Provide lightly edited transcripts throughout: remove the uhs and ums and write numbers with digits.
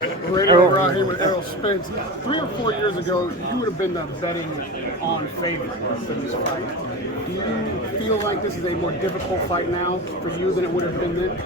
Radio around here with Errol Spence. 3 or 4 years ago, you would have been the betting on favorite for this fight. Do you feel like this is a more difficult fight now for you than it would have been then?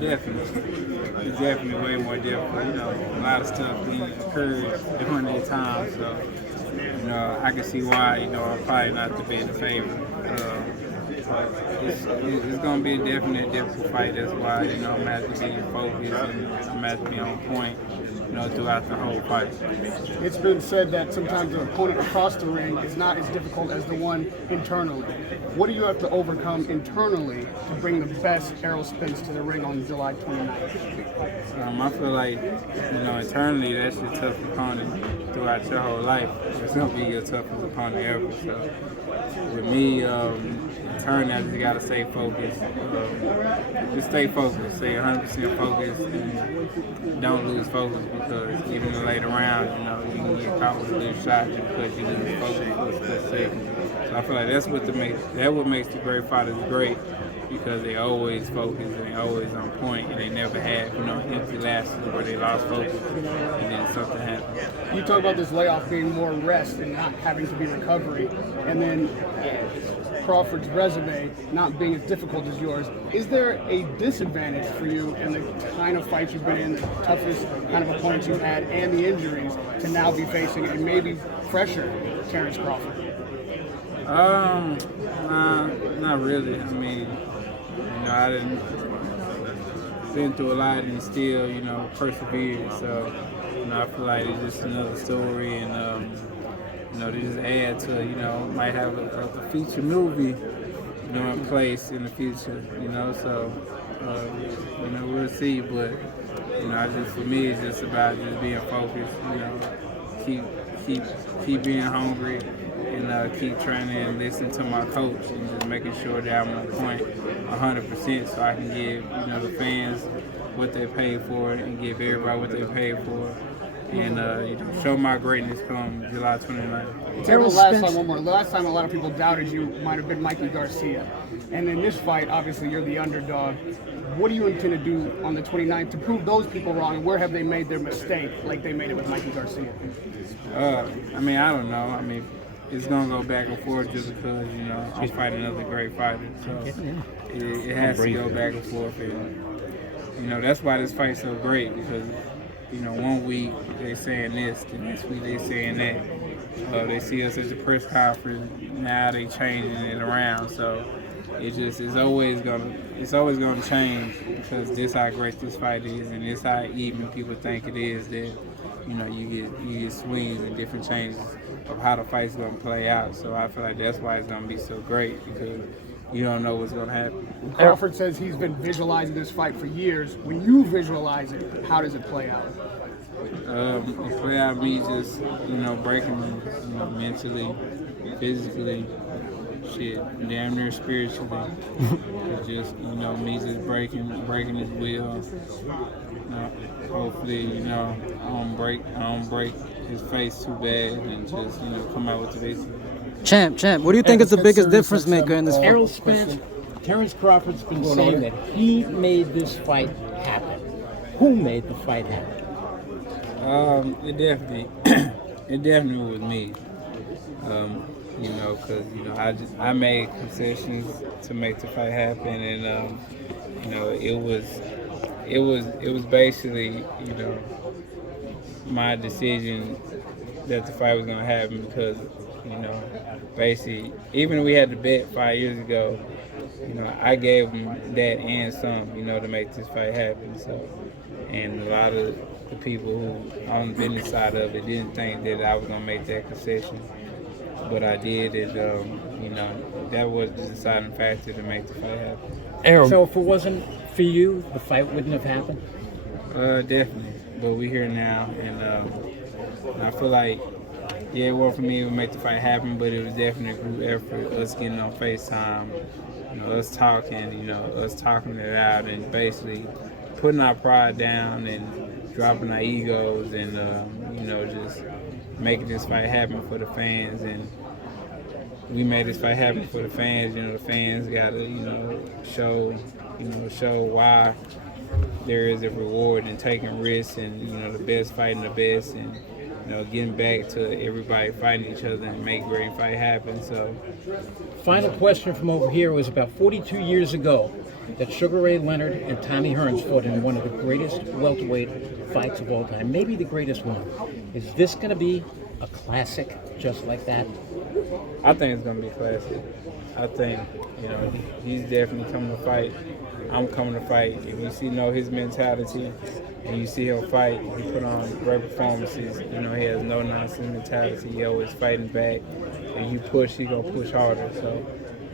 Definitely. It's definitely way more difficult. A lot of stuff being occurred during that time, so I can see why. I'm probably not to be in the favor. It's going to be a definite difficult fight. That's why I'm going to have to be focused and I'm going to have to be on point. Throughout the whole fight. It's been said that sometimes the opponent across the ring is not as difficult as the one internally. What do you have to overcome internally to bring the best Errol Spence to the ring on July 29th? I feel like, internally that's your toughest opponent throughout your whole life. It's going to be your toughest opponent ever. So with me, internally I just got to stay focused. Just stay focused. Stay 100% focused and don't lose focus, because even in the later rounds, you can get caught with a good shot just because you lose focus for a split second. So I feel like that's what makes the great fighters great, because they always focus and they always on point, and they never have empty lapses where they lost focus and then something happened. You talk about this layoff being more rest and not having to be recovery, and then Crawford's resume not being as difficult as yours. Is there a disadvantage for you in the kind of fights you've been in, the toughest kind of opponents you've had, and the injuries, to now be facing a maybe fresher Terence Crawford? Not really. I mean, I didn't been through a lot and still, persevered. So, I feel like it's just another story, and they just add to, might have a feature movie, in place in the future, so, we'll see, but, for me, it's just about just being focused, keep being hungry, and keep training and listening to my coach, and just making sure that I'm on point 100%, so I can give, the fans what they paid for and give everybody what they paid for. And show my greatness come July 29th. Errol Spence. Last time a lot of people doubted you might have been Mikey Garcia. And in this fight, obviously, you're the underdog. What do you intend to do on the 29th to prove those people wrong? And where have they made their mistake like they made it with Mikey Garcia? I don't know. It's going to go back and forth just because, I'm fighting another great fighter. So it has to go back and forth. And, that's why this fight's so great, because 1 week they saying this, the next week they saying that. They see us at the press conference, now they changing it around. So it's always gonna change, because this how great this fight is, and this how even people think it is, that you get swings and different changes of how the fight's gonna play out. So I feel like that's why it's gonna be so great, because you don't know what's going to happen. Crawford says he's been visualizing this fight for years. When you visualize it, how does it play out? It play out me just, breaking them, mentally, physically, damn near spiritually. It's just, me just breaking his will. Hopefully, I don't break his face too bad, and just, come out with the victory. Champ, what do you think is the biggest difference maker in this fight? Errol Spence, Terence Crawford's been saying that he made this fight happen. Who made the fight happen? It definitely was me. Because I made concessions to make the fight happen, and it was basically my decision that the fight was gonna happen, because basically, even if we had the bet 5 years ago, I gave them that and some, to make this fight happen. So, and a lot of the people who on the business side of it didn't think that I was gonna make that concession, but I did. And that was the deciding factor to make the fight happen. Errol. So if it wasn't for you, the fight wouldn't have happened? Definitely. But we're here now, and I feel like, it wasn't for me to make the fight happen, but it was definitely a group effort. Us getting on FaceTime, us talking, us talking it out, and basically putting our pride down and dropping our egos, and just making this fight happen for the fans. And we made this fight happen for the fans. The fans got to, show why there is a reward in taking risks and, you know, the best fighting the best and, you know, getting back to everybody fighting each other and make great fight happen. So, Final question from over here was about 42 years ago that Sugar Ray Leonard and Tommy Hearns fought in one of the greatest welterweight fights of all time, maybe the greatest one. Is this going to be a classic just like that? I think it's going to be classic. I think, you know, he's definitely coming to fight. I'm coming to fight. If you know his mentality and you see him fight, he put on great performances. You know, he has no nonsense mentality. He always fighting back. And you push, he gonna push harder. So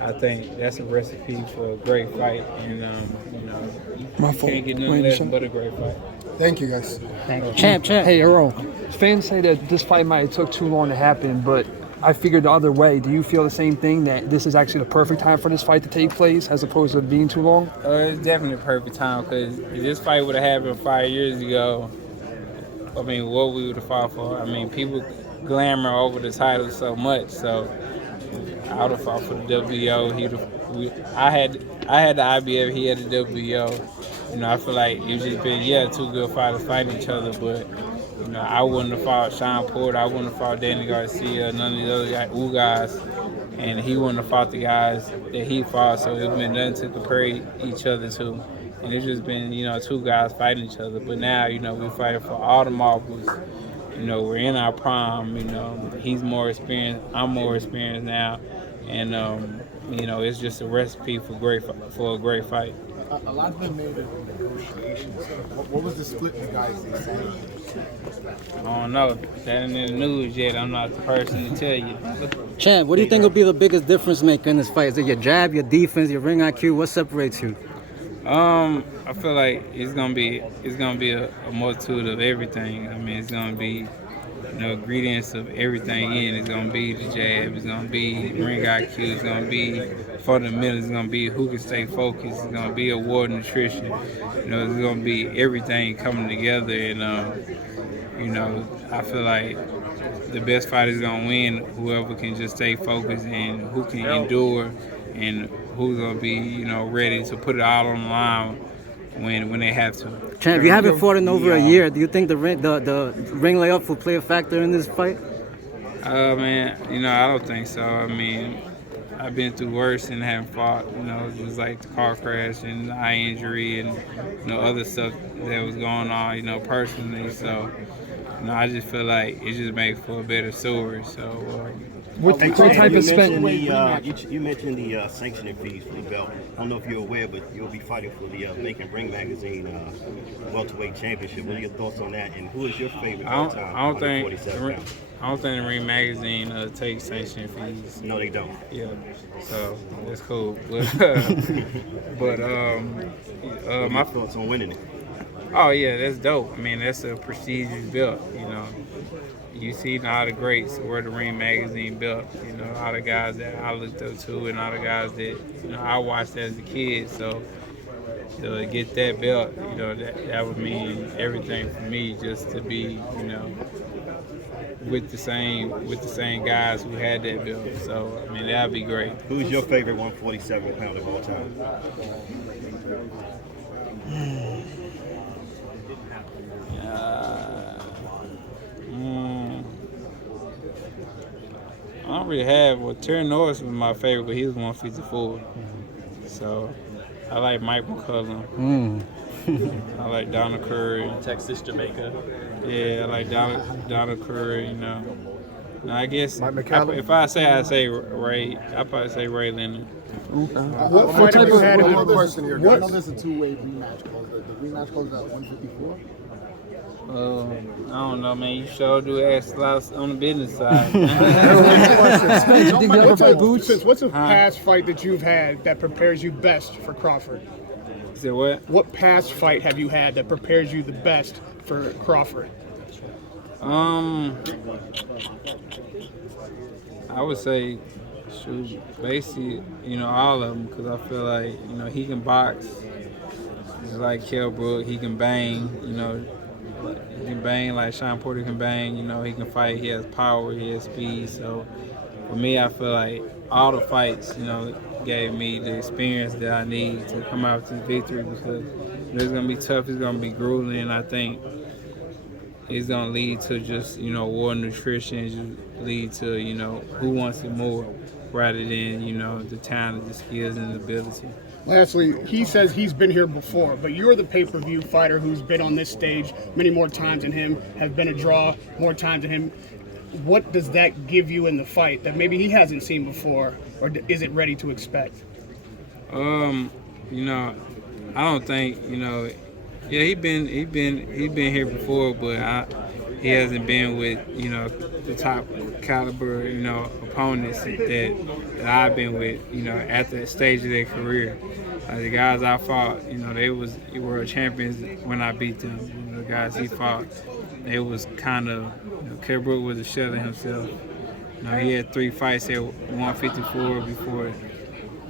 I think that's a recipe for a great fight. And you know, you can't get nothing less but a great fight. Thank you, guys. Thank you. Champ. Hey, Errol. Fans say that this fight might have took too long to happen, but I figured the other way. Do you feel the same thing, that this is actually the perfect time for this fight to take place as opposed to being too long? It's definitely the perfect time, because if this fight would have happened 5 years ago, I mean, what we would have fought for. I mean, people glamour over the title so much, so I would have fought for the WBO. I had the IBF, he had the WBO. You know, I feel like it's just been, two good fighters fighting each other, but you know, I wouldn't have fought Sean Porter, I wouldn't have fought Danny Garcia, none of the other guys, and he wouldn't have fought the guys that he fought, so it's been nothing to compare each other to. And it's just been, you know, two guys fighting each other. But now, you know, we're fighting for all the marbles. You know, we're in our prime, you know, he's more experienced, I'm more experienced now. And, you know, it's just a recipe for a great fight. A lot of them made negotiations. What was the split you guys saying? I don't know. That ain't in the news yet. I'm not the person to tell you. Champ, what do you think will be the biggest difference maker in this fight? Is it your jab, your defense, your ring IQ? What separates you? I feel like it's gonna be a multitude of everything. I mean, it's gonna be, you know, ingredients of everything in. It's gonna be the jab. It's gonna be ring IQ. It's gonna be fundamentals. It's gonna be who can stay focused. It's gonna be award nutrition. You know, it's gonna be everything coming together. And you know, I feel like the best fighter is gonna win. Whoever can just stay focused and who can endure, and who's gonna be, you know, ready to put it all on the line when they have to. Champ, you haven't fought in over a year. Do you think the ring layup will play a factor in this fight? Man, you know, I don't think so. I mean, I've been through worse and haven't fought. You know, just like the car crash and the eye injury and, you know, other stuff that was going on, you know, personally. So, you know, I just feel like it just makes for a better story. So. What type of spend? You mentioned the sanctioning fees for the belt. I don't know if you're aware, but you'll be fighting for the Making Ring Magazine welterweight championship. What are your thoughts on that? And who is your favorite all time? I don't think the Ring Magazine takes sanctioning fees. No, they don't. Yeah, so that's cool. But my thoughts on winning it. Oh yeah, that's dope. I mean, that's a prestigious belt. You know. You see all the greats wear the Ring Magazine belt, you know, all the guys that I looked up to and all the guys that, you know, I watched as a kid. So to get that belt, you know, that would mean everything for me, just to be, you know, with the same guys who had that belt. So I mean, that'd be great. Who's your favorite 147 pounder of all time? I don't really have. Well, Terence was my favorite, but he was 154. So I like Mike McCullum. I like Donald Curry. Texas, Jamaica. Yeah, I like Donald Curry. You know. Now I guess if I say Ray, I'd probably say Ray Leonard. What fight have you had? One question here, guys. I know there's a two-way rematch called. The rematch called at 154. I don't know, man. You sure do ask a lot on the business side. What's a past fight that you've had that prepares you best for Crawford? Say what? What past fight have you had that prepares you the best for Crawford? I would say, basically, you know, all of them, because I feel like, you know, he can box, just like Kell Brook. He can bang, you know. He can bang like Sean Porter can bang, you know, he can fight, he has power, he has speed. So for me, I feel like all the fights, you know, gave me the experience that I need to come out to victory, because It's gonna be tough. It's gonna be grueling. And I think it's gonna lead to just war nutrition. Just lead to who wants it more, rather than the talent, the skills, and the ability. Lastly, he says he's been here before, but you're the pay-per-view fighter who's been on this stage many more times than him, have been a draw more times than him. What does that give you in the fight that maybe he hasn't seen before, or is it ready to expect? I don't think yeah, he been here before, but he hasn't been with the top caliber opponents that I've been with at the stage of their career. The guys I fought, they was world champions when I beat them. The guys he fought, they was kind of Crawford was a shell of himself. He had 3 fights at 154 before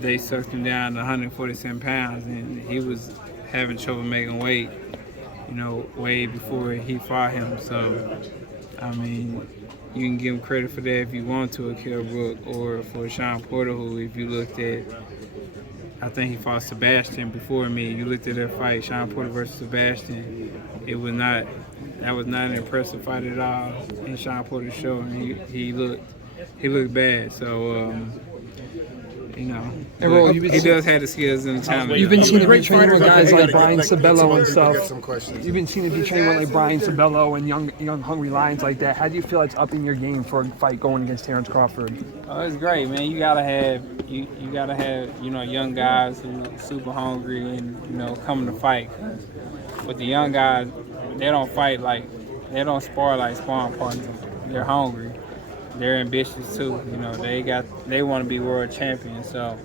they sucked him down to 147 pounds, and he was having trouble making weight, way before he fought him. So, I mean, you can give him credit for that if you want to, Crawford, or for Sean Porter, who, if you looked at, I think he fought Sebastian before me. You looked at that fight, Sean Porter versus Sebastian. That was not an impressive fight at all in Sean Porter's show, and he looked bad. So, Errol, he does have the skills and the talent. You've been seeing him be training with guys like Brian get some Sabello and other- stuff. You've been seeing him be training with like Brian Sabello and young hungry lions like that. How do you feel it's upping your game for a fight going against Terence Crawford? Oh, it's great, man. You gotta have young guys who are super hungry and coming to fight. But the young guys, they don't spar like sparring partners. They're hungry. They're ambitious too. They want to be world champions. So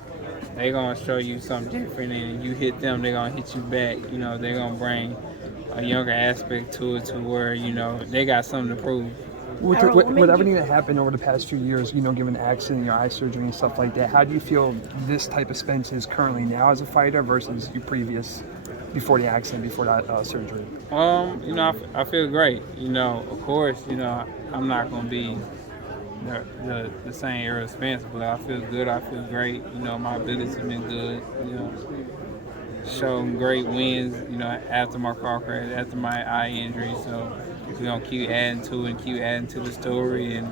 they're gonna show you something different, and you hit them, they're gonna hit you back. They're gonna bring a younger aspect to it, to where they got something to prove. With everything that happened over the past few years, given the accident, your eye surgery and stuff like that, how do you feel this type of Spence is currently now as a fighter versus your previous, before the accident, before that surgery? I feel great. Of course, I'm not gonna be the same Errol Spence, but I feel good. I feel great. My ability's been good. Shown great wins. After my car crash, after my eye injury. So we're gonna keep adding to it, and keep adding to the story, and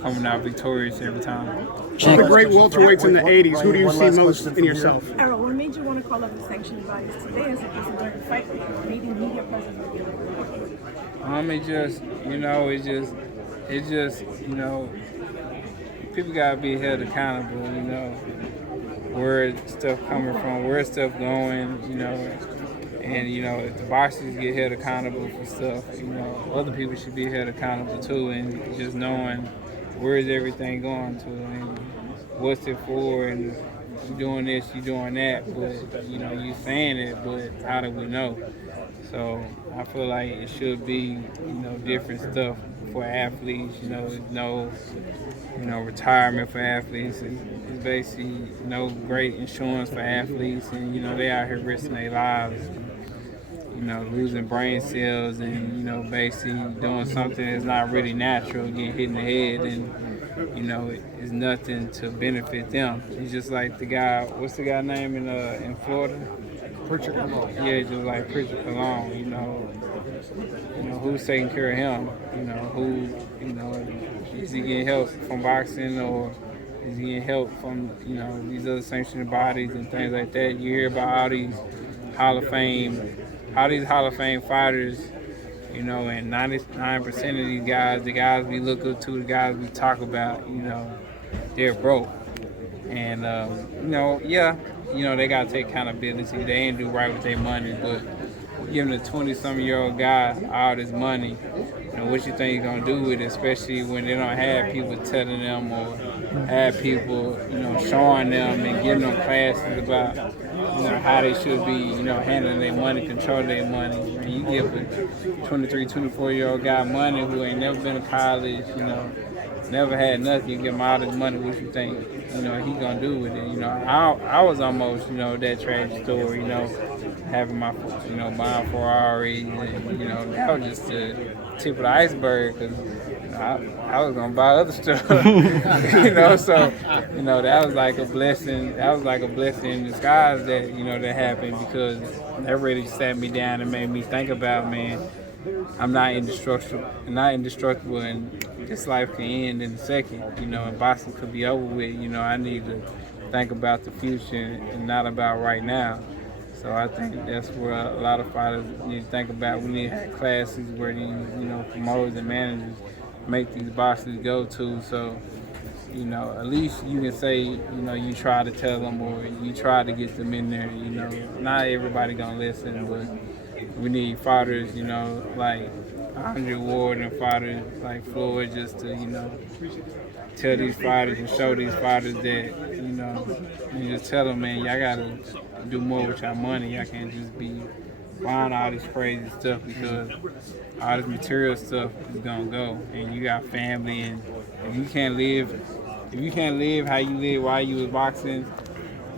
coming out victorious every time. The great welterweights in the 80s, who do you see most in yourself? Errol, what made you want to call up the sanctioned bodies today as opposed to during the fight with you? Meeting media presence with you? It's just people gotta be held accountable. Where stuff coming from, where stuff going. And if the boxers get held accountable for stuff, other people should be held accountable too. And just knowing where is everything going to, and what's it for, and you doing this, you doing that, but you saying it, but how do we know? So I feel like it should be different stuff for athletes. No retirement for athletes. It's basically great insurance for athletes, and they out here risking their lives. Losing brain cells, and basically doing something that's not really natural, getting hit in the head, and it's nothing to benefit them. It's just like the guy, what's the guy name in Florida? Pritchard Cologne. Yeah, just like Pritchard Cologne. Who's taking care of him? Who is he getting help from boxing, or is he getting help from these other sanctioned bodies and things like that? You hear about all these Hall of Fame fighters, and 99% of these guys, the guys we look up to, the guys we talk about, they're broke. And, they got to take accountability. They ain't do right with their money, but giving a 20-some-year-old guy all this money, what you think you're going to do with it, especially when they don't have people telling them, or have people, showing them and giving them classes about how they should be, handling their money, controlling their money. When you give a 23, 24-year-old guy money who ain't never been to college, never had nothing, you give him all this money, what you think, he gonna do with it? I was almost, that tragic story, having my, buying Ferrari, and, that was just the tip of the iceberg, because I was gonna buy other stuff, So, that was like a blessing. That was like a blessing in disguise that that happened, because that really sat me down and made me think about, man, I'm not indestructible, and this life can end in a second, and boxing could be over with. I need to think about the future and not about right now. So I think that's where a lot of fighters need to think about. We need to have classes where these, promoters and managers make these boxers go to. So, at least you can say, you try to tell them, or you try to get them in there. Not everybody gonna listen, but we need fighters, like Andre Ward and fighters like Floyd, just to, tell these fighters and show these fighters that, and just tell them, man, y'all gotta do more with your money. Y'all can't just be buying all this crazy stuff, because all this material stuff is gonna go, and you got family, and if you can't live how you live while you was boxing,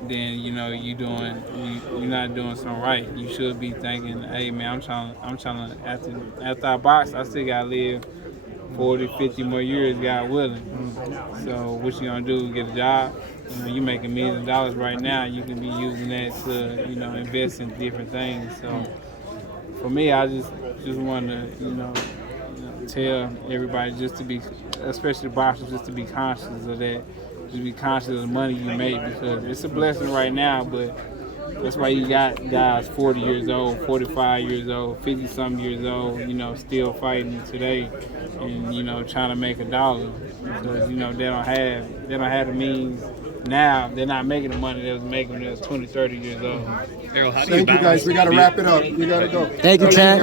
then you're not doing something right. You should be thinking, hey man, I'm trying to after I box, I still gotta live 40, 50 more years, God willing. So what you gonna do? Get a job? You making millions of dollars right now. You can be using that to invest in different things. So for me, I just want to tell everybody, just to be, especially boxers, just to be conscious of that. Just be conscious of the money you make, because it's a blessing right now, but that's why you got guys 40 years old, 45 years old, 50-something years old, still fighting today, and trying to make $1, because they don't have the means now. They're not making the money they was making when they was 20, 30 years old. Errol, how do you Thank you guys. We got to wrap it up. We got to go. Thank you, Chad.